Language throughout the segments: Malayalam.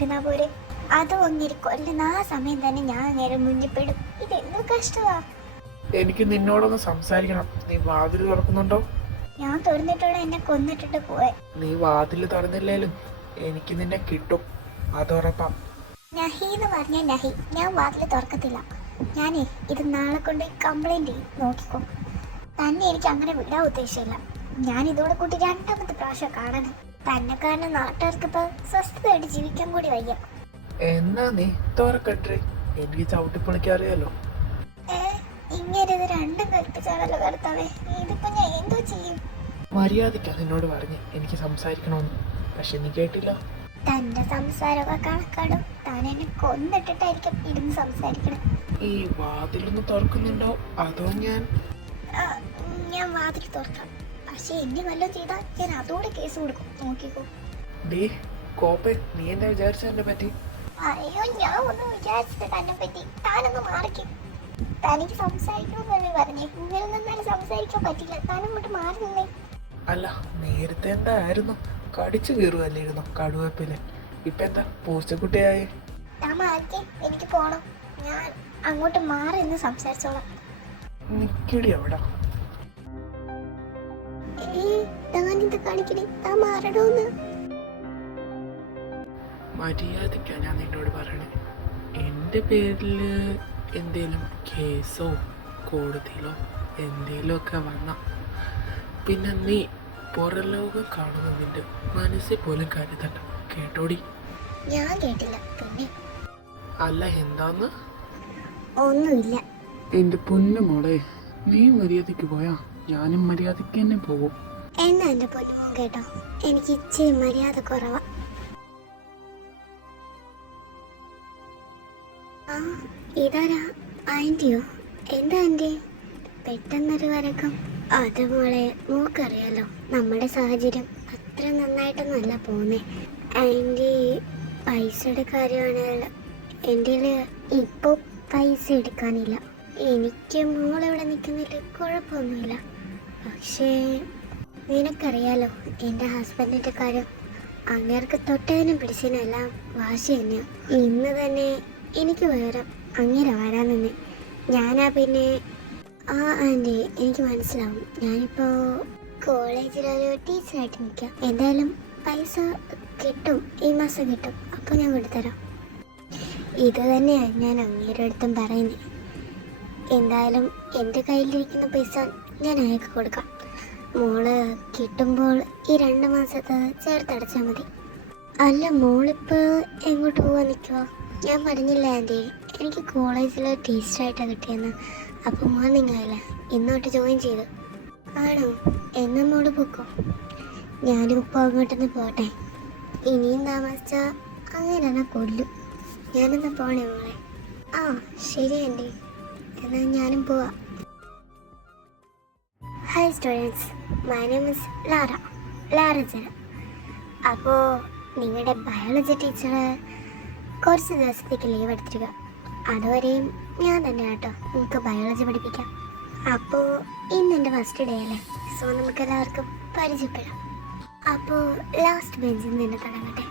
ഇരുന്നാ പോരെ? അത് ഒന്നിരി കൊല്ലുന്ന ആ സമയം തന്നെ ഞാൻ നേരെ മുന്നിൽപ്പെടും. ഇതെന്തോ കഷ്ടമാ. എനിക്ക് നിന്നോടൊന്ന് സംസാരിക്കണം. നീ വാതിൽ തുറക്കുന്നുണ്ടോ? ഞാൻ തുറന്നിട്ടോടെ എന്നെ കൊന്നിട്ടിട്ട് പോയെ. നീ വാതിൽ തുറന്നില്ലേലും എനിക്ക് നിന്നെ കിട്ടും, അതുറപ്പാ. നഹി എന്ന് പറഞ്ഞാൽ നഹി, ഞാൻ വാതിൽ തുറക്കത്തില്ല. ഞാനേ ഇത് നാളെ കൊണ്ട് കംപ്ലൈന്റ് ചെയ്യും, നോക്കിക്കോ. തന്നെ എനിക്ക് അങ്ങനെ വിടാൻ ഉദ്ദേശമില്ല. ഞാൻ ഇതോടെ കൂട്ടി 2ാമത്തെ പ്രാവശ്യം കാണണം. തന്നെ കാരണം നാട്ടുകാർക്ക് ഇപ്പൊ സ്വസ്ഥതയായിട്ട് ജീവിക്കാൻ കൂടി വയ്യ. എന്നാ നീ തുറക്കട്ടെ, എനിക്ക് ചവിട്ടിപ്പൊളിക്കറിയാലോ. ഇങ്ങനെ ഇത് രണ്ടും കൽപ്പിച്ചാണല്ലോ കർത്താവേ. ഇതിപ്പോ ഞാൻ എന്തോ ചെയ്യും? മര്യാദയ്ക്കാ നിന്നോട് പറഞ്ഞ് എനിക്ക് സംസാരിക്കണമെന്ന്, പക്ഷെ നീ കേട്ടില്ല. തന്റെ സംസാരമൊക്കെ കണക്കാടും. താൻ എന്നെ കൊന്നിട്ടിട്ടായിരിക്കും ഇരുന്ന് സംസാരിക്കണം. ഈ വാതിലൊന്ന് തുറക്കുന്നുണ്ടോ അതോ ഞാൻ വാതിൽ തുറക്കാം. പക്ഷെ എന്നെ വല്ലതും ചെയ്താൽ ഞാൻ അതോടെ കേസ് കൊടുക്കും, നോക്കിക്കോ. ഡേ കോപ്പെ, നീ എന്താ വിചാരിച്ച എന്നെ പറ്റി? അയ്യോ, ഞാൻ ഒന്നും വിചാരിച്ചത് തന്നെ പറ്റി. താനൊന്ന് മാറിക്കും. തനിക്ക് സംസാരിക്കണമെന്നല്ലേ പറഞ്ഞേ? ഇങ്ങനെ നിന്നാലും സംസാരിക്കാൻ പറ്റില്ല. താനങ്ങോട്ട് മാറി നിന്നേ. അല്ല, നേരത്തെ എന്തായിരുന്നു? കടിച്ചു കീറുവല്ലായിരുന്നു കടുവപ്പില്. ഇപ്പൊ എന്താ പൂച്ചക്കുട്ടിയായി? താൻ മാറിക്കേ, എനിക്ക് പോണം. ഞാൻ അങ്ങോട്ട് മാറി നിന്ന് സംസാരിച്ചോളാം. നിക്കടി അവിടെ. താനിത് കാണിക്കണേ, താൻ മാറണോന്ന്. മര്യാദയ്ക്കാ ഞാൻ നിന്നോട് പറയണേ. എൻ്റെ പേരിൽ എന്തേലും കേസോ കോടതിയിലോ എന്തേലും ഒക്കെ വന്ന പിന്നെ നീ പുറലോകം കാണുന്ന നിന്റെ മനസ്സിൽ പോലും കരുതണ്ട, കേട്ടോടി? ഞാൻ കേട്ടില്ല. പിന്നെ അല്ല, എന്താന്ന്? ഒന്നുമില്ല. എൻ്റെ പൊന്നു മോളെ, നീ മര്യാദയ്ക്ക് പോയാ ഞാനും മര്യാദയ്ക്ക് തന്നെ പോകും. എന്നാ എന്റെ പൊന്നുമോൻ കേട്ടോ, എനിക്ക് ഇച്ചിരി മര്യാദ കുറവാ. ആ, ഇതാരാ? ആന്റിയോ? എന്താ ആന്റി പെട്ടെന്നൊരു വരക്കം? അത് മോളെ, മോക്കറിയാലോ നമ്മുടെ സാഹചര്യം അത്ര നന്നായിട്ടൊന്നുമല്ല പോകുന്നേ. ആന്റി പൈസയുടെ കാര്യമാണ്. എൻ്റെ ഇപ്പോൾ പൈസ എടുക്കാനില്ല. എനിക്ക് മോളിവിടെ നിൽക്കുന്നതിൽ കുഴപ്പമൊന്നുമില്ല. പക്ഷേ നിനക്കറിയാലോ എൻ്റെ ഹസ്ബൻഡിൻ്റെ കാര്യം. അങ്ങേർക്ക് തൊട്ടതിനും പിടിച്ചതിനെല്ലാം വാശി തന്നെയാണ്. ഇന്ന് തന്നെ എനിക്ക് പകരം അങ്ങനെ വരാൻ തന്നെ. ഞാനാ പിന്നെ ആൻറ്റി, എനിക്ക് മനസ്സിലാവും. ഞാനിപ്പോൾ കോളേജിലൊരു ടീച്ചറായിട്ട് നിൽക്കാം. എന്തായാലും പൈസ കിട്ടും, ഈ മാസം കിട്ടും. അപ്പോൾ ഞാൻ കൊടുത്തരാം. ഇത് തന്നെയാണ് ഞാൻ അങ്ങേരുടെ അടുത്തും പറയുന്നത്. എന്തായാലും എൻ്റെ കയ്യിലിരിക്കുന്ന പൈസ ഞാൻ അയക്ക് കൊടുക്കാം. മോള് കിട്ടുമ്പോൾ ഈ 2 മാസത്തെ ചേർത്തടച്ചാൽ മതി. അല്ല, മോളിപ്പോൾ എങ്ങോട്ട് പോകാൻ നിൽക്കുമോ? ഞാൻ പറഞ്ഞില്ല ആൻറ്റി, എനിക്ക് കോളേജിൽ ടീച്ചറായിട്ടാണ് കിട്ടിയെന്ന്. അപ്പോൾ മോർണിംഗ് ആയില്ല, ഇന്നോട്ട് ജോയിൻ ചെയ്തു. ആണോ? എന്നാൽ മോള് പൊക്കോ. ഞാനും ഇപ്പോൾ അങ്ങോട്ടൊന്ന് പോട്ടെ. ഇനിയും താമസിച്ചാൽ അങ്ങനെ തന്നെ കൊല്ലും. ഞാനെന്നാ പോണേ മോളെ. ആ ശരി ആൻറ്റി, എന്നാൽ ഞാനും പോവാം. Hi students, my name is ലാറജന. അപ്പോൾ നിങ്ങളുടെ ബയോളജി ടീച്ചർ കുറച്ച് ദിവസത്തേക്ക് ലീവ് എടുത്തിരിക്കുക. അതുവരെയും ഞാൻ തന്നെ കേട്ടോ നിങ്ങൾക്ക് ബയോളജി പഠിപ്പിക്കാം. അപ്പോൾ ഇന്ന് എൻ്റെ ഫസ്റ്റ് ഡേ അല്ലേ, സോ നമുക്ക് എല്ലാവർക്കും പരിചയപ്പെടാം. അപ്പോൾ ലാസ്റ്റ് ബെഞ്ചിൽ നിന്ന് തുടങ്ങട്ടെ.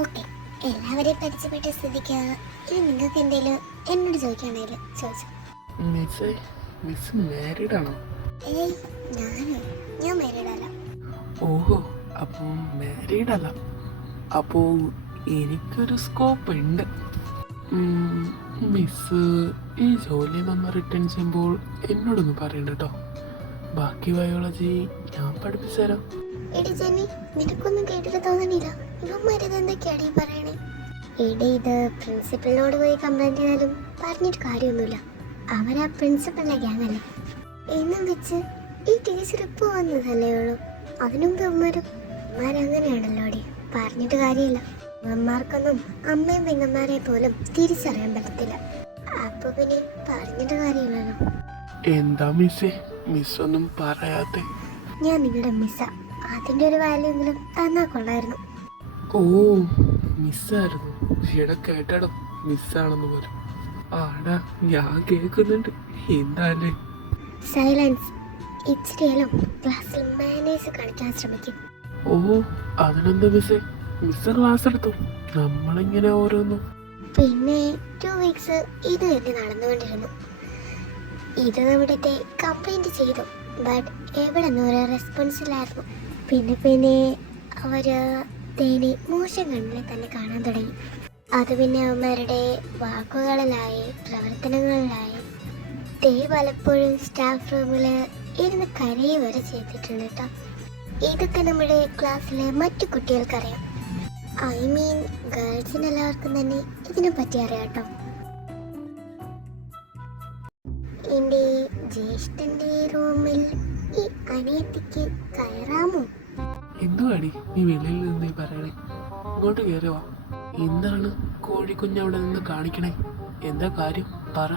ഓക്കെ, എല്ലാവരെയും പരിചയപ്പെട്ട സ്ഥിതിക്ക് ഇനി നിങ്ങൾക്ക് എന്തെങ്കിലും എന്നോട് ചോദിക്കുകയാണെങ്കിൽ ചോദിച്ചു. മിസ് മാരീഡ് ആണോ? ഏയ്, ഞാൻ മാരീഡ് അല്ല. ഓഹോ, അപ്പോൾ മാരീഡ് അല്ല. അപ്പോൾ എനിക്കൊരു സ്കോപ്പ് ഉണ്ട്. മിസ് ഈ ജോലി നമ്മൾ റിട്ടേൺ ചെയ്യുമ്പോൾ എന്നോടൊന്ന് പറയണ്ട കേട്ടോ. ബാക്കി ബയോളജി ഞാൻ പഠിപ്പിച്ചു തരാം. എടി ജെന്നി, നിനക്കൊന്നും കേട്ടിട്ട് തോന്നണില്ല? ഇവന്മാരത് എന്തൊക്കെയാടി പറയണേ? എടി, ഇത് പ്രിൻസിപ്പലിനോട് പോയി കംപ്ലൈൻറ്റ് ചെയ്താലും പറഞ്ഞിട്ട് കാര്യമൊന്നുമില്ല. അവരാ പ്രിൻസിപ്പലിൻ്റെ ഗ്യാങ് അല്ലേ. എന്നും വെച്ച് ഈ ടീച്ചർ ഇപ്പോൾ വന്നതല്ലേ ഉള്ളൂ. അതിനുമുമ്പ് അമ്മമാരങ്ങനെയാണല്ലോ അടി, പറഞ്ഞിട്ട് കാര്യമില്ല. അമ്മമാർക്കൊന്നും അമ്മയും പെങ്ങന്മാരെ പോലും തിരിച്ചറിയാൻ പറ്റത്തില്ല. അപ്പൊ പിന്നെ പറഞ്ഞിട്ട് കാര്യമില്ലല്ലോ. എന്താ മിസ് ഒന്നും പറയാത്തെ? ഞാൻ നിങ്ങളുടെ മിസ്സാ, അതിൻ്റെ ഒരു വാല്യൂ എങ്കിലും തന്നാ കൊള്ളായിരുന്നു. ഓ, മിസ്സായിരുന്നു. ഇവിടെ കേട്ടോ മിസ്സാണെന്ന് പോലും. ആടാ, ഞാൻ കേൾക്കുന്നുണ്ട്. എന്താല്ലേ? സൈലൻസ്. ഇച്ചിരിയാലും ക്ലാസ്സിൽ മാനേഴ്സ് കാണിക്കാൻ ശ്രമിക്കും. ഓ, അതിനെന്താ മിസ്സേ? മിസ്സ് ക്ലാസ് എടുത്തു. നമ്മളിങ്ങനെ ഓരോന്നും. പിന്നെ 2 വീക്സ് ഇത് തന്നെ നടന്നുകൊണ്ടിരുന്നു. ഇത് ഇവിടുത്തെ കംപ്ലൈൻറ്റ് ചെയ്തു, ബട്ട് എവിടെ നിന്ന് ഒരു റെസ്പോൺസിലായിരുന്നു. പിന്നെ അവർ തേനെ മോശം കണ്ണിനെ തന്നെ കാണാൻ തുടങ്ങി. അത് പിന്നെ അവന്മാരുടെ വാക്കുകളിലായി പ്രവർത്തനങ്ങളിലായി. തേ പലപ്പോഴും സ്റ്റാഫ് റൂമിൽ ഇരുന്ന് കരയുക വരെ ചെയ്തിട്ടുണ്ട് കേട്ടോ. ഇതൊക്കെ നമ്മുടെ ക്ലാസ്സിലെ മറ്റു കുട്ടികൾക്കറിയാം. ഐ മീൻ ഗേൾസിന് എല്ലാവർക്കും തന്നെ ഇതിനെ പറ്റി അറിയാം കേട്ടോ. എൻ്റെ ജ്യേഷ്ഠൻ്റെ റൂമിൽ ഈ അനിയത്തിക്ക് കയറാമോ? എന്തുവാടി നീ വെളിയിൽ നിന്ന് പറയണേ? ഇങ്ങോട്ട് കയറുവാ. എന്താണ് കോഴിക്കുഞ്ഞ് അവിടെ നിന്ന് കാണിക്കണേ? എന്താ കാര്യം പറ.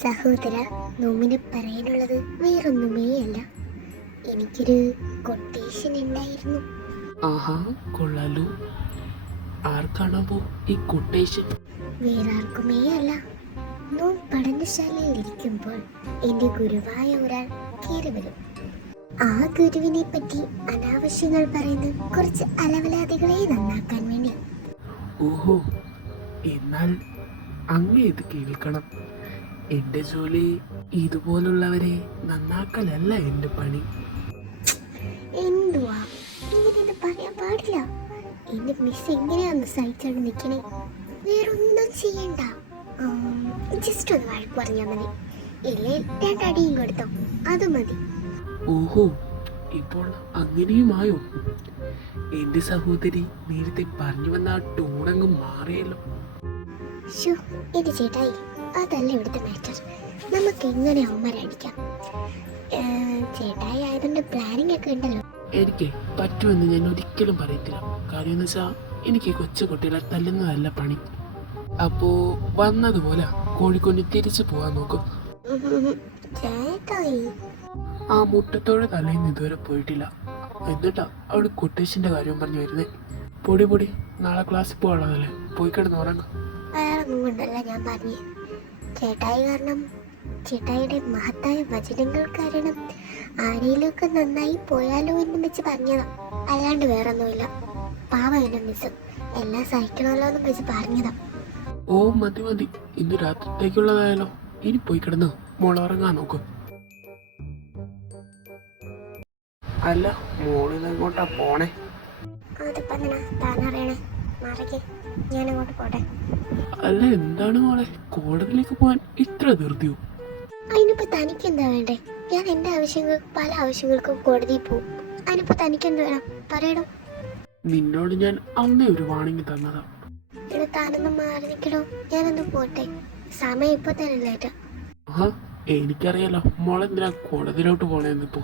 സഹോദര, നോമിന് പറയാനുള്ളത് വേറൊന്നുമേ അല്ല. എനിക്കൊരു കൊട്ടേഷൻ ഉണ്ടായിരുന്നു. ആഹാ, കൊള്ളാലോ. ആർക്കാണാവോ ഈ കൊട്ടേഷൻ? വേറെ ആർക്കുമേ അല്ല. നോം പഠനശാലയിൽ ഇരിക്കുമ്പോൾ എൻ്റെ ഗുരുവായ ഒരാൾ കയറി വരും. ആ ഗുരുവിനെ പറ്റി അനാവശ്യങ്ങൾ പറയുന്ന കുറച്ച് അലവലാദികളെ നന്നാക്കാൻ വേണ്ടി. ഓഹോ, എന്നാൽ അങ്ങ് ഇത് കേൾക്കണം. എൻ്റെ ജോലി ഇതുപോലുള്ളവരെ നന്നാക്കലല്ല എൻ്റെ പണി. എന്തുവാ ഇങ്ങനെ പറയാൻ പാടില്ല. എന്റെ മിസ് എങ്ങനെയാന്ന് സഹിച്ചാണ് നിൽക്കണേ. വേറൊന്നും ചെയ്യണ്ട, ജസ്റ്റ് ഒന്ന് വഴക്ക് പറഞ്ഞാൽ മതി. ഇല്ലേ 2 അടിയും കൊടുത്തോ, അത് മതി. ഓഹോ, ഇപ്പോൾ അങ്ങനെയുമായോ? എൻ്റെ സഹോദരി നേരത്തെ പറഞ്ഞു വന്ന ആ ടൂണങ്ങ് മാറിയല്ലോ. ഷോ, എന്റെ ചേട്ടായി, അതല്ല ഇവിടുത്തെ മാറ്റർ. നമുക്ക് എങ്ങനെ അവന്മാരടിക്കാം. ചേട്ടായി ആയതുകൊണ്ട് പ്ലാനിങ് ഒക്കെ ഉണ്ടല്ലോ. എനിക്ക് പറ്റുമെന്ന് ഞാൻ ഒരിക്കലും പറയത്തില്ല. കാര്യം എന്ന് വെച്ചാൽ എനിക്ക് കൊച്ചു കുട്ടികളെ തല്ലുന്നതല്ല പണി. അപ്പോ വന്നതുപോലെ കോഴിക്കുഞ്ഞ് തിരിച്ചു പോവാൻ നോക്കും. ചേട്ടായി, ആ മുട്ടത്തോടെ തലേന്ന് ഇതുവരെ പോയിട്ടില്ല. എന്നിട്ടാ അവിടെ കൊട്ടേഷന്റെ കാര്യം പറഞ്ഞു വരുന്നേ. പൊടി നാളെ ക്ലാസ്സിൽ പോകാനുള്ളതല്ലേ, പോയി കിടന്ന് ഉറങ്ങാം. വേറെ ഒന്നും കൊണ്ടല്ല ഞാൻ പറഞ്ഞേ. ചേട്ടായി കാരണം, ചേട്ടായിയുടെ മഹത്തായ വചനങ്ങൾ കാരണം ആരെയിലൊക്കെ നന്നായി പോയാലോ എന്ന് വെച്ച് പറഞ്ഞതാ. അല്ലാണ്ട് വേറൊന്നുമില്ല. പാവം എന്നെ മിസ്സും എല്ലാം സഹിക്കണമല്ലോ എന്ന് വെച്ച് പറഞ്ഞതാ. ഓ മതി, ഇന്ന് രാത്രിത്തേക്കുള്ളതായാലോ. ഇനി പോയി കിടന്ന് മോളുറങ്ങാൻ നോക്കും. അല്ല, മോളിനെങ്ങോട്ടാ പോണേ? അതിപ്പോ എന്തിനാ താനറിയണേ? മാറിക്കേ, ഞാനങ്ങോട്ട് പോട്ടെ. അല്ല, എന്താണ് മോളെ കോടതിയിലേക്ക് പോകാൻ ഇത്ര ധൃതിയോ? അതിനിപ്പോ തനിക്ക് എന്താ വേണ്ടേ? ഞാൻ എന്റെ പല ആവശ്യങ്ങൾക്കും കോടതിയിൽ പോവും. അതിനിപ്പോ തനിക്ക് എന്ത് വേണം പറയണോ? നിന്നോട് ഞാൻ അന്നേ ഒരു വാണിംഗ് തന്നതാ. ഇവിടെ താനൊന്നും മാറി നിൽക്കണോ? ഞാനൊന്ന് പോട്ടെ, സമയം ഇപ്പൊ തന്നെ ലേറ്റാ. ആ, എനിക്കറിയാലോ മോളെന്തിനാ കോടതിയിലോട്ട് പോണേന്നിപ്പോ.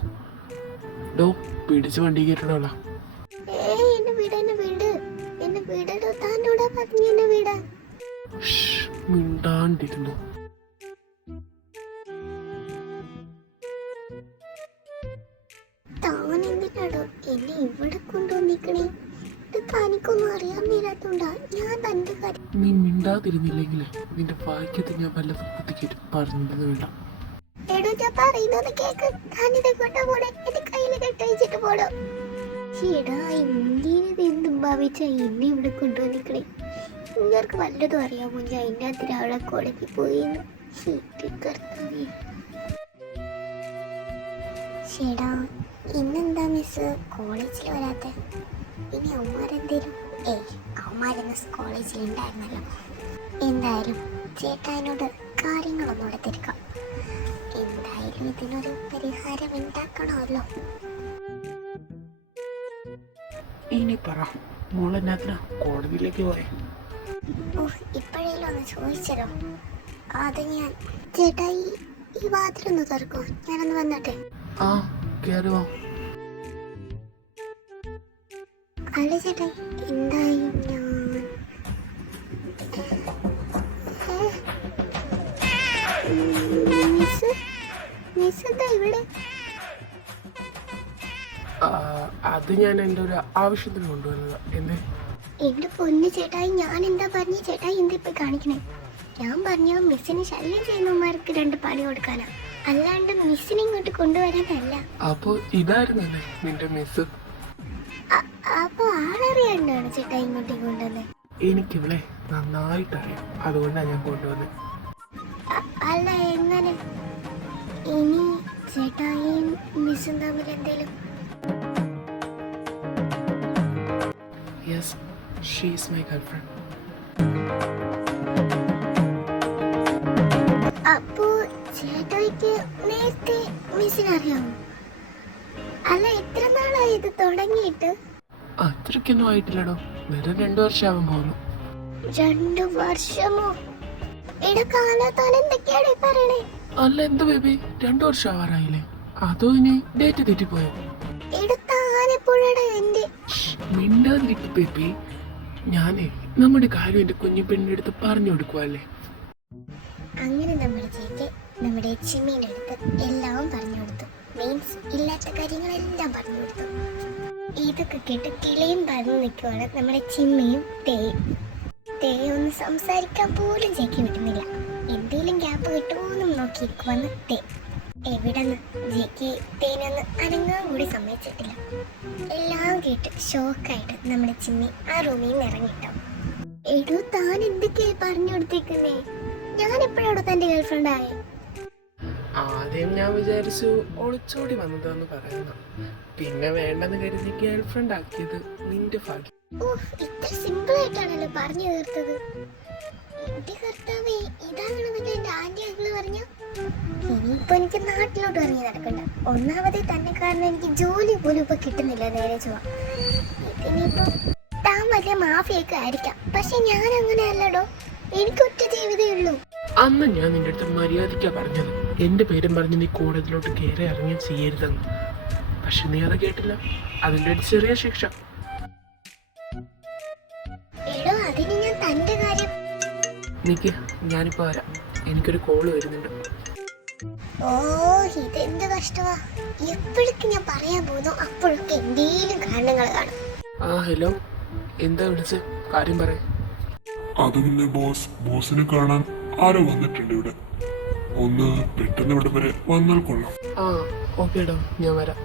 ഡോ, പിടിച്ച് വണ്ടി കയറ്റണോളാ. എന്നെ വീടോ, താനോടാ പറഞ്ഞു എന്നെ വീടാ. മിണ്ടാണ്ടിരുന്നു. താൻ എന്തിനാടോ എന്നെ ഇവിടെ കൊണ്ടുവന്നിക്കണേ? ഇത് തനിക്കൊന്നും അറിയാൻ മേലാത്തോണ്ടാ ഞാൻ തന്റെ കാര്യം. നീ മിണ്ടാതിരുന്നില്ലെങ്കിലേ നിന്റെ വായിക്കത്ത് ഞാൻ വല്ലതും കുത്തിക്കേറ്റും. പറഞ്ഞത് വേണ്ട. എടോ, ഞാൻ പറയുന്നത് കേക്ക്. താനിത് കൊണ്ടാ പോണേ? എന്റെ കയ്യിൽ കെട്ടയച്ചിട്ട് പോടോ. ചേടാ, ഇങ്ങനെ എന്തും ഭാവിച്ച എന്നെ ഇവിടെ കൊണ്ടുവന്നിക്കണേ? നിങ്ങൾക്ക് വല്ലതും അറിയാമോ ഞാൻ ഇന്നത്തിന് അവളെ കോടതി പോയിന്ന്? ചേടാ, ഇന്നെന്താ മിസ് കോളേജിൽ വരാത്തെ? ഇനി അവന്മാരെന്തേലും? അവന്മാരെന്ന് കോളേജിൽ ഉണ്ടായിരുന്നല്ലോ. എന്തായാലും ചേട്ടാനോട് കാര്യങ്ങളൊന്നുകൂടെ തിരക്കാം. എന്തായാലും ഇതിനൊരു പരിഹാരം ഉണ്ടാക്കണമല്ലോ. ഇനി പറ, മോളെന്നാത്തിനാ കോടതിയിലേക്ക് പോയെ? ഇപ്പോഴേലും ഒന്ന് ചോദിച്ചല്ലോ. അത് ഞാൻ ചേട്ടായി ഈ വാതിലൊന്ന് തുറക്കോ? ഞാനൊന്ന് വന്നട്ടെ. ആ, കേറുവാ. അല്ല ചേട്ടായി, എന്തായാലും ഞാൻ മിസ് എന്താ ഇവിടെ? അത് ഞാൻ എൻ്റെ ഒരു ആവശ്യത്തിന് കൊണ്ടുവന്നത്. എന്തേ? എന്റെ പൊന്നു ചേട്ടായി, ഞാൻ എന്താ പറഞ്ഞ ചേട്ടായി? എന്താ ഇപ്പൊ കാണിക്കണേ? ഞാൻ പറഞ്ഞ മിസ്സിന് ശല്യം ചെയ്യുന്നവന്മാർക്ക് 2 പണി കൊടുക്കാനാ, അല്ലാണ്ട് മിസ്സിനെ ഇങ്ങോട്ട് കൊണ്ടുവരാനല്ല. അപ്പൊ ഇതായിരുന്നല്ലേ നിന്റെ മിസ്? അപ്പൊ ആളറിയാണ്ടാണ് ചേട്ടാ ഇങ്ങോട്ടേക്ക് കൊണ്ടുവന്നത്? എനിക്കിവളെ നന്നായിട്ടറിയാം, അതുകൊണ്ടാണ് ഞാൻ കൊണ്ടുവന്നത്. അല്ല എങ്ങനെ ഇനി ചേട്ടായും മിസ്സും തമ്മിൽ എന്തേലും? Yes, she is my girlfriend. അപ്പോ ചേട്ടായിക്ക് നേരത്തെ മിസ്സിനെ അറിയാമോ? അല്ല എത്ര നാളായി ഇത് തുടങ്ങിയിട്ട്? അത്രയ്ക്കൊന്നും ആയിട്ടില്ലടോ, വെറും 2 വർഷമാവാൻ പോകുന്നു. 2 വർഷമോ? കാലത്താൽ എന്തൊക്കെയാണ് പറയണേ? അല്ല എന്താ ബേബി, 2 വർഷം ആവാറായില്ലേ? അതോ ഇനി ഡേറ്റ് തെറ്റിപ്പോയോ? എടുത്താനെപ്പോഴാണ് എന്റെ മിണ്ടാതിരിക്കും ബേബി. ഞാനേ നമ്മുടെ കാര്യം എന്റെ കുഞ്ഞു പെണ്ണിന്റെ അടുത്ത് പറഞ്ഞു കൊടുക്കുവല്ലേ. അങ്ങനെ നമ്മുടെ ചേച്ചി നമ്മുടെ ചിമ്മീൻ്റെ അടുത്ത് എല്ലാം പറഞ്ഞു കൊടുത്തു. മീൻസ് ഇല്ലാത്ത കാര്യങ്ങളെല്ലാം പറഞ്ഞു കൊടുത്തു. ഇതൊക്കെ കേട്ട് കിളിയും പറഞ്ഞു നിൽക്കുവാണ് നമ്മുടെ ചിമ്മിയും തേയും. ഒന്ന് സംസാരിക്കാൻ പോലും ചേക്കി വിട്ടുന്നില്ല. എന്തേലും ഗ്യാപ്പ് കിട്ടുമോന്നും നോക്കിയിരിക്കുവന്ന് തേ. എവിടെന്ന് ജെക്ക് തേനൊന്ന് അനങ്ങാൻ കൂടി സമ്മതിച്ചിട്ടില്ല. എല്ലാം കേട്ട് ഷോക്കായിട്ട് നമ്മുടെ ചിമ്മി ആ റൂമിൽ നിന്ന് ഇറങ്ങിട്ടോ. താൻ എന്തൊക്കെയായി പറഞ്ഞു കൊടുത്തേക്കുന്നേ? ഞാൻ എപ്പോഴാണോ തന്റെ ഗേൾഫ്രണ്ട് ആയേ? ആദ്യം ഞാൻ വിചാരിച്ചു ഒളിച്ചോടി വന്നതാന്ന് പറയുന്ന, പിന്നെ വേണ്ടെന്ന് കരുതി ഗേൾഫ്രണ്ട് ആക്കിയത് നിന്റെ ഭാഗ്യം. ഇത്ര സിമ്പിൾ ആയിട്ടാണല്ലോ പറഞ്ഞു തീർത്തത്. എന്റെ കർത്താവേ, ഇതാണെന്നൊക്കെ എന്റെ ആന്റി അങ്കിള് പറഞ്ഞു. ഇനിയിപ്പോ എനിക്ക് നാട്ടിലോട്ട് ഇറങ്ങി നടക്കണ്ട. ഒന്നാമത് തന്നെ കാരണം എനിക്ക് ജോലി പോലും ഇപ്പൊ കിട്ടുന്നില്ല നേരെ ചൊവ്വ. ഇതിനിപ്പോ താൻ വലിയ മാഫിയൊക്കെ ആയിരിക്കാം, പക്ഷെ ഞാൻ അങ്ങനെ അല്ലടോ. എനിക്കൊറ്റ ജീവിതമേ ഉള്ളൂ. അന്ന് ഞാൻ നിന്റെ അടുത്ത് മര്യാദയ്ക്കാ പറഞ്ഞത്, എന്റെ പേരും പറഞ്ഞ് നീ കോടതിയിലോട്ട് കയറി ഇറങ്ങി ചെയ്യരുതെന്ന്. പക്ഷെ നീ അത് കേട്ടില്ല. അതിന്റെ ഒരു ചെറിയ ശിക്ഷ. അതിന് ഞാൻ തന്റെ കാര്യം നിക്ക്, ഞാനിപ്പോ വരാം, എനിക്കൊരു കോള് വരുന്നുണ്ട്. ഇതെന്ത് കഷ്ടമാ. എപ്പോഴൊക്കെ ഞാൻ പറയാൻ പോകുന്നു അപ്പോഴൊക്കെ എന്തേലും കാരണങ്ങൾ കാണും. ഹലോ, എന്താ വിളിച്ച കാര്യം പറ. അത് പിന്നെ ബോസിനെ കാണാൻ ആരോ വന്നിട്ടുണ്ട് ഇവിടെ. ഒന്ന് പെട്ടെന്ന് ഇവിടെ വരെ വന്നാൽ കൊള്ളാം. ഓക്കേടോ, ഞാൻ വരാം.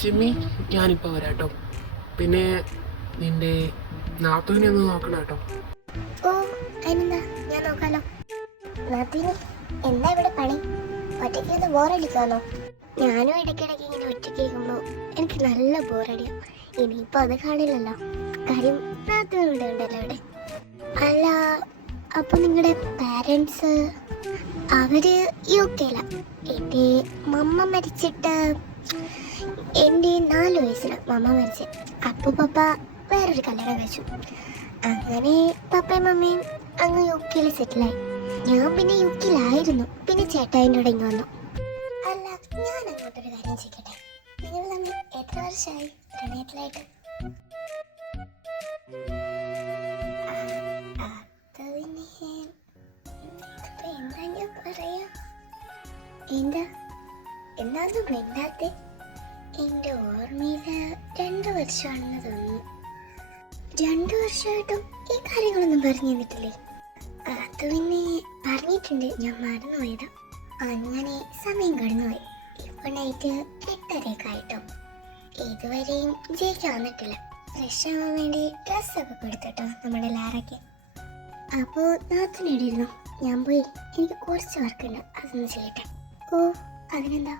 ജിമ്മി, ഞാനിപ്പോ വരാട്ടോ. പിന്നെ നിന്റെ നാത്തൂനെ ഒന്ന് നോക്കണം കേട്ടോ. അതിനെന്താ, ഞാൻ നോക്കാലോ. നാത്തൂനെ എന്താ ഇവിടെ പണി? ഒറ്റയ്ക്ക് ബോറടിക്കാന്നോ? ഞാനും ഇടയ്ക്കിടയ്ക്ക് ഇങ്ങനെ ഒറ്റയ്ക്ക് കേൾക്കുമ്പോ എനിക്ക് നല്ല ബോറടിയാ. ഇനിയിപ്പോ അത് കാണില്ലല്ലോ, കാര്യം നാത്തൂനുണ്ട് ഉണ്ടല്ലോ ഇവിടെ. അല്ല, അപ്പൊ നിങ്ങളുടെ പാരൻസ് അവര് UK എന്റെ മമ്മ മരിച്ചിട്ട് എൻ്റെ 4 വയസ്സിലാണ് മമ്മ മരിച്ചത്. അപ്പൊ പപ്പ വേറൊരു കല്യാണം കഴിച്ചു. അങ്ങനെ പപ്പയും മമ്മയും അങ്ങ് UK സെറ്റിലായി. ഞാൻ പിന്നെ UK പിന്നെ ചേട്ടായിൻ്റെ കൂടെ ഇങ്ങ് വന്നു. അല്ല, ഞാൻ അങ്ങോട്ടൊരു കാര്യം ചെയ്യട്ടെ. നിങ്ങൾ തമ്മിൽ എത്ര വർഷമായി പ്രണയത്തിലായിട്ട്? എന്താ ഞാൻ പറയാ? എന്താന്ന് മിണ്ടാത്തെ? എന്റെ ഓർമ്മയില് 2 വർഷമാണെന്ന് തോന്നുന്നു. 2 വർഷമായിട്ടും ഈ കാര്യങ്ങളൊന്നും പറഞ്ഞു തന്നിട്ടില്ലേ? അത് പിന്നെ പറഞ്ഞിട്ടുണ്ട്, ഞാൻ മറന്നുപോയതാ. അങ്ങനെ സമയം കടന്നുപോയി. ഇപ്പൊ നൈറ്റ് 8:30 ആയിട്ടോ. ഇതുവരെയും ജയിക്ക് വന്നിട്ടില്ല. ഫ്രഷ് ആവാൻ വേണ്ടി ഡ്രസ്സൊക്കെ കൊടുത്തിട്ടോ നമ്മുടെ ലാറയ്ക്ക്. അപ്പോൾ നാത്തിനിടിയിരുന്നു. ഞാൻ പോയി, എനിക്ക് കുറച്ച് വർക്കുണ്ട്, അതൊന്ന് ചെയ്യട്ടെ. അതിനെന്താ?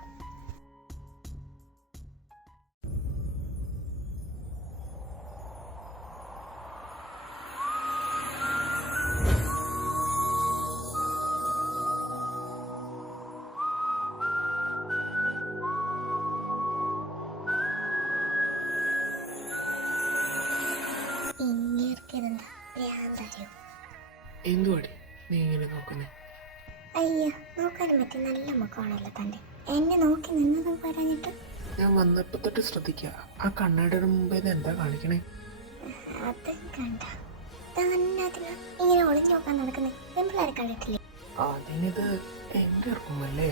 എന്തുവാടി നീ ഇങ്ങനെ നോക്കുന്നേ? അയ്യ, നോക്കാനും പറ്റി നല്ല മുഖമാണല്ലോ തന്റെ. എന്നെ നോക്കി നിന്നതും പറഞ്ഞിട്ട് ഞാൻ വന്നപ്പോ തൊട്ട് ശ്രദ്ധിക്ക, ആ കണ്ണാടിയുടെ മുമ്പേ എന്താ കാണിക്കണേ? അത് കണ്ട തന്നെ ഇങ്ങനെ ഒളിഞ്ഞു നോക്കാൻ നടക്കുന്നേ. പെമ്പിള്ളേരെ കണ്ടിട്ടില്ലേ? അതിനിത് എന്റെ റൂമല്ലേ?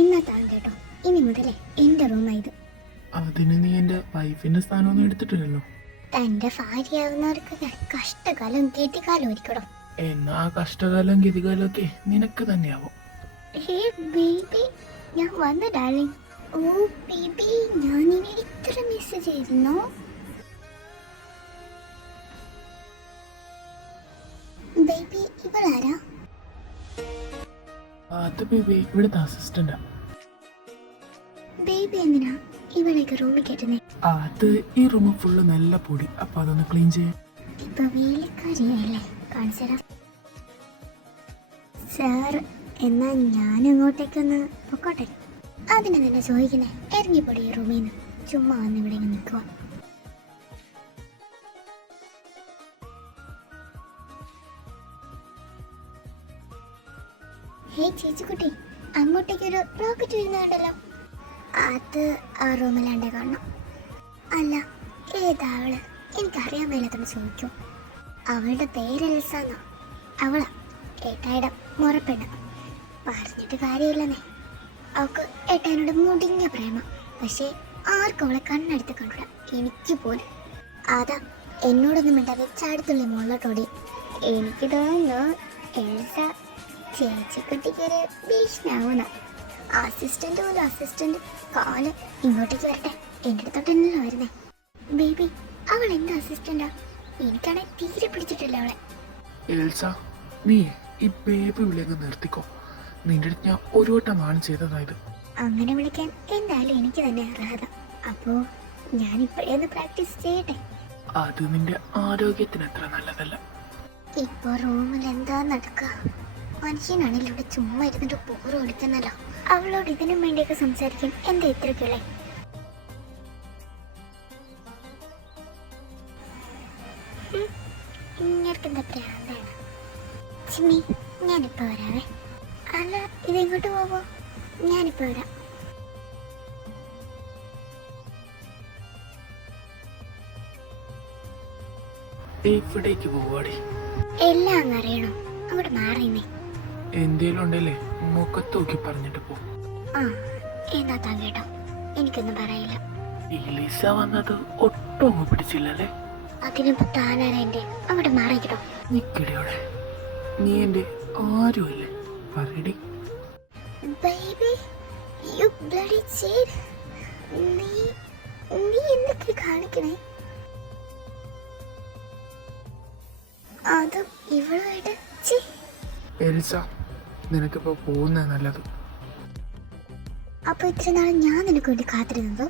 എന്നാ താൻ കേട്ടോ, ഇനി മുതലേ എന്റെ റൂമായത്. അതിന് നീ എന്റെ വൈഫിന്റെ സ്ഥാനമൊന്നും എടുത്തിട്ടില്ലല്ലോ. തന്റെ ഭാര്യയാവുന്നവർക്ക് കഷ്ടകാലം ഗതികാലം ഒരിക്കടോ. എന്നാ ആ കഷ്ടകാലം ഗതികാലം ഒക്കെ നിനക്ക് തന്നെയാവും. ഞാൻ വന്ന ഡാർലിംഗ്. ഓ ബേബി, ഞാൻ നിന്നെ ഇത്ര മിസ് ചെയ്തിരുന്നോ? ബേബി, ഇവളാരാ? അത് ബേബി ഇവിടുത്തെ അസിസ്റ്റന്റാ. ബേബി എന്തിനാ ഇവളേക്ക് റൂമിൽ കയറ്റുന്നേ? അത് ഈ റൂം ഫുള്ള് നല്ല പൊടി, അപ്പൊ അതൊന്ന് ക്ലീൻ ചെയ്യാൻ. ഇപ്പൊ വേലക്കാരിയല്ലേ, കാണിച്ചരാ. സാർ, എന്നാ ഞാൻ അങ്ങോട്ടേക്കൊന്ന് പൊക്കോട്ടെ? അതിനെ തന്നെ ചോദിക്കുന്നേ, ഇറങ്ങിപ്പൊടി ഈ റൂമിൽ നിന്ന്. ചുമ്മാ വന്ന് ഇവിടെ ഇങ്ങനെ നിൽക്കുക. ഹേയ് ചേച്ചിക്കുട്ടി, അങ്ങോട്ടേക്കൊരു റോക്കറ്റ് വീഴുന്നുണ്ടല്ലോ. അത് ആ റൂമിലാണ്ടേ കാണണം. അല്ല, ഏതാ അവള്? എനിക്കറിയാൻ മേലാത്തോണ്ട് ചോദിക്കൂ. അവളുടെ പേര് എൽസാന്നാ. അവളാ ഏട്ടായിടം മുറപ്പെണ്ണ. പറഞ്ഞിട്ട് കാര്യമില്ലെന്നേ. അവൾക്ക് ഏട്ടായിനോട് മുടിഞ്ഞ പ്രേമം. പക്ഷേ ആർക്കും അവളെ കണ്ണെടുത്ത് കണ്ടില്ല, എനിക്ക് പോലും. അതാ എന്നോടൊന്നും മിണ്ടാതെ ചാടത്തുള്ളി മുകളിലോട്ടോടി. എനിക്ക് തോന്നുന്നു എൽസ ചേച്ചിക്കുട്ടിക്കൊരു ഭീഷണിയാവുന്ന. അസിസ്റ്റന്റ് പോലും അസിസ്റ്റന്റ് കാല് ഇങ്ങോട്ടേക്ക് വരട്ടെ, എൻ്റെ അടുത്തോട്ട് തന്നെയല്ലോ വരുന്നേ. ബേബി, അവൾ എന്താ അസിസ്റ്റന്റാ? എനിക്കാണെങ്കിൽ തീരെ പിടിച്ചിട്ടില്ല അവളെ. എൽസ, നീ ഈ ബേബി വിളിയങ്ങ് നിർത്തിക്കോ. നിന്റെ അടുത്ത് ഞാൻ ഒരു വട്ടമാണ് ചെയ്തതായത്. അങ്ങനെ വിളിക്കാൻ എന്തായാലും എനിക്ക് തന്നെ അർഹത. അപ്പോ ഞാൻ ഇപ്പോഴേ ഒന്ന് പ്രാക്ടീസ് ചെയ്യട്ടെ. അത് നിന്റെ ആരോഗ്യത്തിന് അത്ര നല്ലതല്ല. ഇപ്പൊ റൂമിൽ എന്താ നടക്കുക? മനുഷ്യനാണെങ്കിൽ ഇവിടെ ചുമ്മാ ഇരുന്നിട്ട് പോറ് കൊടുക്കുന്നല്ലോ. അവളോട് ഇതിനും വേണ്ടിയൊക്കെ സംസാരിക്കും. എന്താ ഇത്രയ്ക്കുള്ളേ? ഇങ്ങനെന്താ പ്രാന്താണ്? ചിമ്മി, ഞാനിപ്പോ വരാവേ. അല്ല, ഇതെങ്ങോട്ട് പോവോ? ഞാനിപ്പോ വരാം. എവിടേക്ക് പോവാടി? എല്ലാം അങ്ങ് അറിയണോ? അങ്ങോട്ട് മാറിയുന്നേ. എന്തേലും ഉണ്ടല്ലേ മുഖത്ത് നോക്കി പറഞ്ഞിട്ട് പോ. ആ, എന്നാ താൻ കേട്ടോ, എനിക്കൊന്നും പറയില്ല. എലിസ വന്നത് ഒട്ടും പിടിച്ചില്ലല്ലേ? അതിനിപ്പോ താനാരാ എന്റെ? അങ്ങോട്ട് മാറിക്കിട്ടോ. നിക്കടിയോടെ, നീ എന്റെ ആരുമല്ലേ? പറയടി. Baby, you bloody cheat. നീ എന്തൊക്കെ കാണിക്കണേ? അതും ഇവളുമായിട്ട്? എൽസ, നിനക്കിപ്പോ പോകുന്ന നല്ലത്. അപ്പൊ ഇത്ര നാൾ ഞാൻ നിനക്ക് വേണ്ടി കാത്തിരുന്നതോ?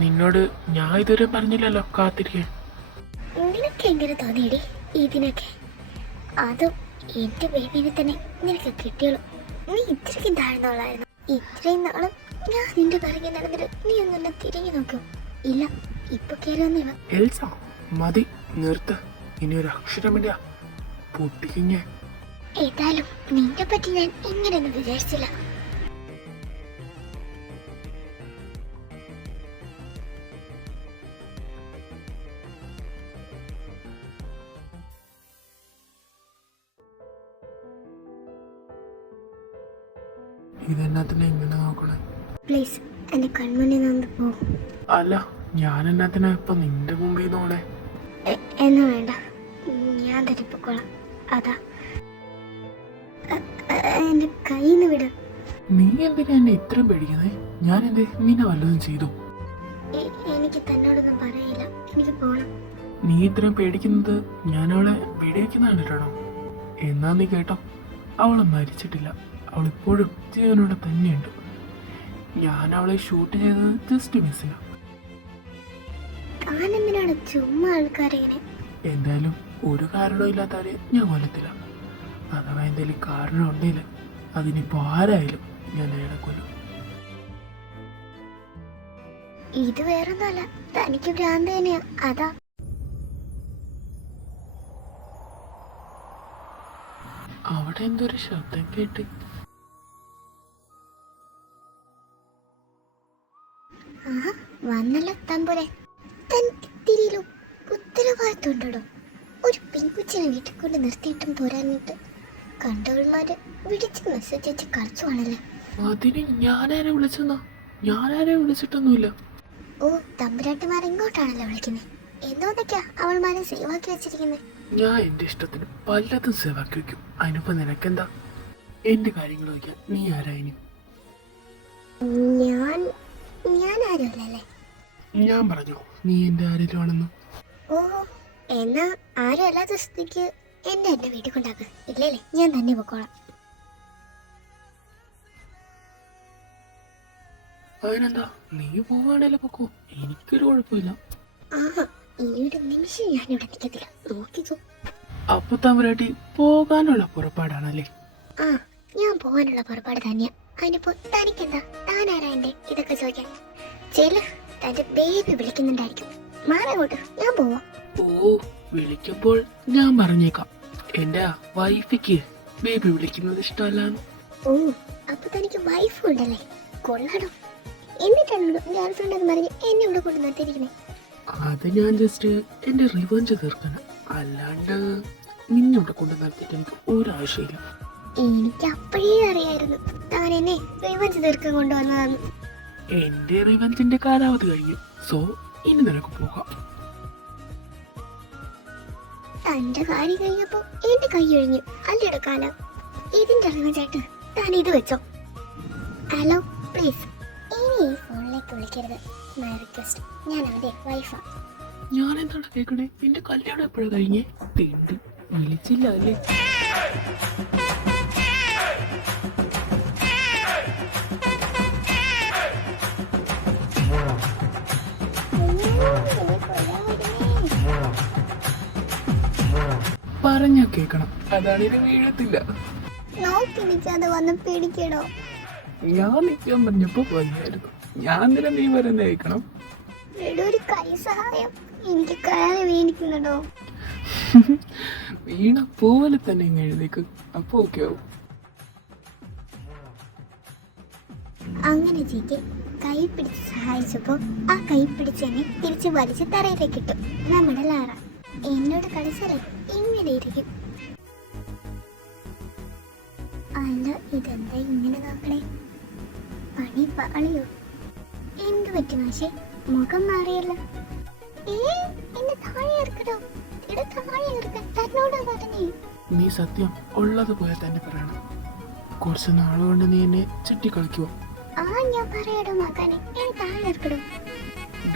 നിന്നോട് ഞാൻ ഇതുവരെ പറഞ്ഞില്ലല്ലോ കാത്തിരിക്കാൻ. നിനക്ക് എങ്ങനെ തോന്നിയടി ഇതിനൊക്കെ? അതും എന്റെ ബേബിനെ തന്നെ നിനക്ക് കിട്ടിയുള്ളൂ. നീ ഇത്രയ്ക്കും താഴ്ന്നവളായിരുന്നു. ഇത്രയും നാളും ഞാൻ നിന്റെ പിറകെ നടന്നിട്ട് നീ ഒന്നെ തിരിഞ്ഞു നോക്കൂ. ഇല്ല, ഇപ്പൊ കയറുന്നിവ. എൽസ, മതി, നിർത്ത്. ഇനി ഒരു അക്ഷരം വേണ്ടിയാ പൊട്ടിക്കിഞ്ഞ. ഏതായാലും നിന്നെ പറ്റി ഞാൻ ഇങ്ങനെയൊന്നും വിചാരിച്ചില്ല. ഇതെന്നാത്തിനെ ഇങ്ങനെ നോക്കണേ? പ്ലീസ് എന്റെ കൺമുന്നിൽ നിന്ന് പോ. അല്ല, ഞാൻ എന്നാത്തിനാ ഇപ്പൊ നിന്റെ മുമ്പിൽ നോണേ? എന്നാ വേണ്ട, ഞാൻ ധരിപ്പിക്കോളാം. അതാ എന്റെ കയ്യിന്ന് വിട്. നീ എന്തിനാ എന്നെ ഇത്രയും പേടിക്കുന്നേ? ഞാൻ എന്തേ നിന്നെ വല്ലതും ചെയ്തു? എനിക്ക് തന്നോടൊന്നും പറയില്ല, എനിക്ക് പോണം. നീ ഇത്രയും പേടിക്കുന്നത് ഞാൻ അവളെ വെടിവെക്കുന്ന കണ്ടിട്ടാണോ? എന്നാ നീ കേട്ടോ, അവളെ മരിച്ചിട്ടില്ല. അവളിപ്പോഴും ജീവനോടെ തന്നെയുണ്ട്. ഞാൻ അവളെ ഷൂട്ട് ചെയ്തത് ജസ്റ്റ് മിസ്സില്ല. താനെന്തിനാണ് ചുമ്മാ ആൾക്കാരിങ്ങനെ? എന്തായാലും ഒരു കാരണവും ഇല്ലാത്തവരെ ഞാൻ കൊല്ലത്തില്ല. അഥവാ എന്തെങ്കിലും കാരണം ഉണ്ടെങ്കിൽ അതിനിപ്പോ ആരായാലും ഞാൻ അയാളെ കൊല്ലും. ഇത് വേറൊന്നുമല്ല, തനിക്ക് ഭ്രാന്ത് തന്നെയാ. അതാ അവിടെ എന്തൊരു ശബ്ദം കേട്ട്. ആഹാ, വന്നല്ലോ തമ്പുരെ. തൻ ഇത്തിരിയിലും ഉത്തരവാദിത്തമുണ്ടോ? ഒരു പെൺകുച്ചിനെ വീട്ടിൽ കൊണ്ട് നിർത്തിയിട്ടും പോരാനിട്ട് കണ്ടവന്മാര് വിളിച്ച് മെസ്സേജ് അയച്ച് കളിച്ചുവാണല്ലേ. അതിന് ഞാനാരെ വിളിച്ചെന്നാ? ഞാനാരെ വിളിച്ചിട്ടൊന്നുമില്ല. ഓ, തമ്പുരാട്ടിമാർ ഇങ്ങോട്ടാണല്ലോ വിളിക്കുന്നത്. എന്തോന്നൊക്കെയാ അവൾമാരെ സേവാക്കി വെച്ചിരിക്കുന്നത്? ഞാൻ എന്റെ ഇഷ്ടത്തിന് പലതും സേവാക്കി വെക്കും. അതിനിപ്പോ നിനക്കെന്താ? എന്റെ കാര്യങ്ങൾ ചോദിക്കാൻ നീ ആരായിനി? ഞാൻ ആരുമല്ലല്ലേ? ഞാൻ പറഞ്ഞു നീ എൻ്റെ ആരെങ്കിലും ആണെന്ന്. ഓ, എന്നാ ആരും അല്ലാത്ത സ്ഥിതിക്ക് എന്നെ വീട്ടിൽ കൊണ്ടാക്കുക. ഇല്ലല്ലേ, ഞാൻ തന്നെ പൊക്കോളാം. അതിനെന്താ, നീ പോവാണേലും പൊക്കോ, എനിക്കൊരു കുഴപ്പമില്ല. ആഹാ, ഇനിയൊരു നിമിഷം ഞാനിവിടെ നിൽക്കത്തില്ല, നോക്കിക്കോ. അപ്പൊ തമ്പുരാട്ടി പോകാനുള്ള പുറപ്പാടാണല്ലേ? ആ, ഞാൻ പോകാനുള്ള പുറപ്പാട് തന്നെയാ. അതിനിപ്പോ തനിക്കെന്താ? താനാരാ എന്റെ ഇതൊക്കെ ചോദിക്കാൻ? ചെല തന്റെ ബേബി വിളിക്കുന്നുണ്ടായിരിക്കും. മാറങ്ങോട്ട്, ഞാൻ പോവാ. ഓ, വിളിക്കുമ്പോൾ ഞാൻ പറഞ്ഞേക്കാം എന്റെ വൈഫിക്ക് ബേബി വിളിക്കുന്നത് ഇഷ്ടമല്ലാന്ന്. ഓ, അപ്പൊ തനിക്ക് വൈഫും ഉണ്ടല്ലേ? കൊള്ളാടോ. എന്നിട്ടാണല്ലോ ഗേൾഫ്രണ്ട് എന്ന് പറഞ്ഞ് എന്നെ ഇവിടെ കൊണ്ട് നിർത്തിയിരിക്കുന്നത്. അത് ഞാൻ ജസ്റ്റ് എന്റെ റിവഞ്ച് തീർക്കണം, അല്ലാണ്ട് നിന്നോട് കൊണ്ട് നിർത്തിയിട്ട് എനിക്ക് ഒരാവശ്യമില്ല. എനിക്ക് അപ്പോഴേ അറിയായിരുന്നു താൻ എന്നെ റിവഞ്ച് തീർക്കാൻ കൊണ്ടുവന്നതെന്ന്. എന്റെ റിവഞ്ചിന്റെ കാലാവധി കഴിഞ്ഞു. സോ ഇനി നിനക്ക് പോകാം. തന്റെ കാര്യം കഴിഞ്ഞപ്പോ എന്റെ കൈ ഒഴിഞ്ഞു അല്ലേടോ കാലം. ഇതിന്റെ റിവഞ്ചായിട്ട് താൻ ഇത് വെച്ചോ. ഹലോ, പ്ലീസ് ഇനി ഈ ഫോണിലേക്ക് വിളിക്കരുത്. My request. ഞാൻ അവന്റെ വൈഫാ. ഞാൻ എന്താണ് കേൾക്കണേ? നിന്റെ കല്യാണം എപ്പോഴാ കഴിഞ്ഞേ? തിണ്ടി വിളിച്ചില്ല അല്ലേ? പറഞ്ഞ കേക്കണം, അതാണ് ഇത് വീഴത്തില്ല. നോക്കി നിൽക്കാതെ വന്ന് പേടിക്കടോ. ഞാൻ നിൽക്കാൻ പറഞ്ഞപ്പോ വന്നായിരുന്നു. ഞാൻ തന്നെ നീ പറയുന്നത് കേൾക്കണം. ഇവിടെ ഒരു കൈ സഹായം എനിക്ക് കയറി വീണിക്കുന്നുണ്ടോ? വീണ പോലെ തന്നെ ഇങ്ങ് എഴുതേക്ക്, അപ്പൊ ഓക്കെ ആവും. അങ്ങനെ ചേച്ചി കൈ പിടിച്ച് സഹായിച്ചപ്പോ ആ കൈ പിടിച്ച് എന്നെ തിരിച്ച് വലിച്ച് തറയിലേക്ക് ഇട്ടു. നമ്മുടെ ലാറ എന്നോട് കളിച്ചാലേ ഇങ്ങനെ ഇരിക്കും. അല്ല, ഇതെന്താ ഇങ്ങനെ നോക്കണേ? പണി പാളിയോ? എന്ത് പറ്റി മാഷെ? മുഖം മാറിയല്ലോ. എന്നെ താഴെ ഇറക്കടോ. ഇവിടെ താഴെ ഇറക്കാൻ തന്നോടാ പറഞ്ഞേ. നീ സത്യം ഉള്ളത് പോലെ തന്നെ പറയണം. കുറച്ച് നാളുകൊണ്ട് നീ എന്നെ ചുറ്റിക്കളിക്കുവോ? ആ, ഞാൻ പറയടോ മകനെ, എന്നെ താഴെ ഇറക്കടോ.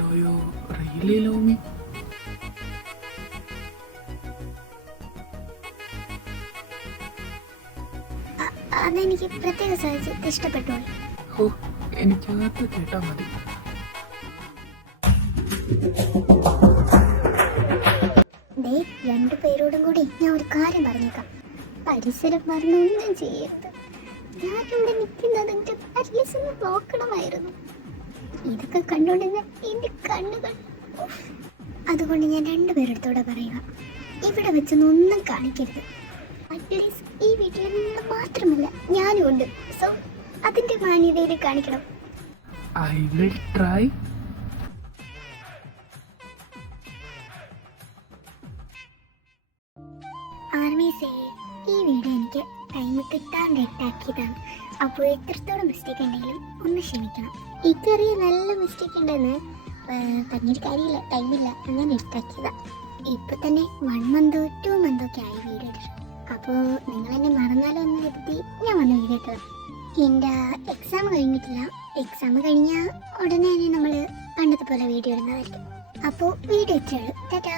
Do you really love me? അതെനിക്ക് പ്രത്യേക സാഹചര്യത്തിൽ ഇഷ്ടപ്പെട്ടു. ഓ, എനിക്കകത്ത് കേട്ടാ മതി. രണ്ടുപേരോടും കൂടി ഞാൻ ഒരു കാര്യം പറഞ്ഞേക്കാം. പരിസരം പറഞ്ഞൊന്നും ചെയ്യരുത്. ഞാനിവിടെ നിൽക്കുന്നതിന്റെ പരിസരം നോക്കണമായിരുന്നു. ഇതൊക്കെ കണ്ടുകൊണ്ടിരുന്ന എന്റെ കണ്ണുകൾ. അതുകൊണ്ട് ഞാൻ രണ്ടുപേരെടുത്തോടെ പറയുക, ഇവിടെ വെച്ചൊന്നും ഒന്നും കാണിക്കരുത്. അറ്റ്ലീസ്റ്റ് ഈ വീട്ടിൽ നിങ്ങൾ മാത്രമല്ല ഞാനും ഉണ്ട്. സോ അതിന്റെ മാന്യതയിൽ കാണിക്കണം. I will try. ആർമീസേ, ഈ വീഡിയോ എനിക്ക് ടൈം കിട്ടാൻ ലേറ്റാക്കിയതാണ്. അപ്പോൾ എത്രത്തോളം മിസ്റ്റേക്ക് ഉണ്ടെങ്കിലും ഒന്ന് ക്ഷമിക്കണം. ഇക്കറിയ നല്ല മിസ്റ്റേക്ക് ഉണ്ടെന്ന് പറഞ്ഞൊരു കാര്യമില്ല, ടൈമില്ല, അങ്ങനെ എടുത്താക്കിയതാ. ഇപ്പൊ തന്നെ 1 മന്തോ 2 മന്തോ ഒക്കെ ആയി വീഡിയോ ഇട്ടിട്ട്. അപ്പോൾ നിങ്ങൾ എന്നെ മറന്നാലോ എന്ന് കരുതി ഞാൻ വന്ന് വീഡിയോ ഇട്ടതാണ്. എൻ്റെ എക്സാം കഴിഞ്ഞിട്ടില്ല. എക്സാം കഴിഞ്ഞാൽ ഉടനെ തന്നെ നമ്മൾ പണ്ടത്തെ പോലെ വീഡിയോ ഇടുന്നതായിരിക്കും. അപ്പോൾ വീഡിയോ ഇട്ടുള്ളൂ. ടാറ്റാ.